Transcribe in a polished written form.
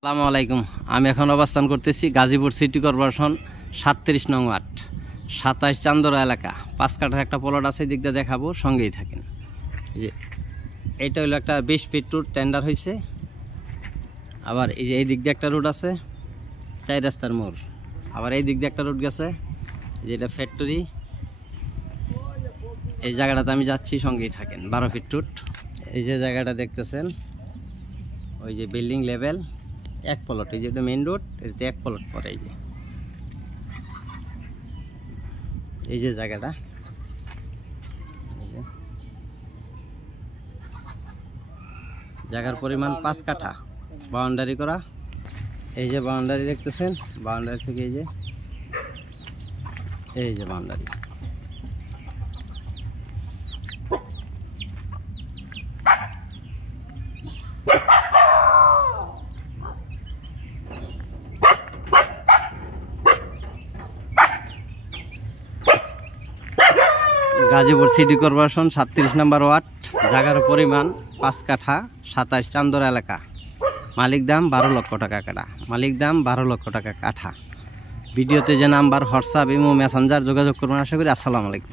আসসালামু আলাইকুম। আমি এখন অবস্থান করতেছি গাজীপুর সিটি কর্পোরেশন 37 নং ওয়ার্ড 27 চান্দরা এলাকা। 5 কাঠার একটা প্লট আছে, দিক দিয়ে দেখাবো, সঙ্গেই থাকেন। এই যে এইটা হলো একটা 20 ফিট রুট টেন্ডার হয়েছে। আবার এই যে এই দিক দিয়ে একটা রুট আছে, 4 রাস্তার মোড়। আবার এই দিক দিয়ে একটা রুট গেছে, যেটা ফ্যাক্টরি। এই জায়গাটাতে আমি যাচ্ছি, সঙ্গেই থাকেন। 12 ফিট রুট। এই যে জায়গাটা দেখতেছেন, ওই যে বিল্ডিং লেভেল, এক প্লট। এই যে মেইন রোড, এতে এক প্লট পরে। এই যে জায়গাটা, জায়গার পরিমাণ 5 কাঠা, বাউন্ডারি করা। এই যে বাউন্ডারি দেখতেছেন, বাউন্ডারি থেকে এই যে বাউন্ডারি। গাজীপুর সিটি কর্পোরেশন 37 নম্বর ওয়ার্ড। জায়গার পরিমাণ 5 কাঠা, 27 চান্দরা এলাকা। মালিক দাম 12 লক্ষ টাকা কাঠা। মালিক দাম 12 লক্ষ টাকা কাঠা। ভিডিওতে যে নাম্বার, হোয়াটসঅ্যাপ, ইমো, মেসেঞ্জার যোগাযোগ করবেন। আশা করি। আসসালামু আলাইকুম।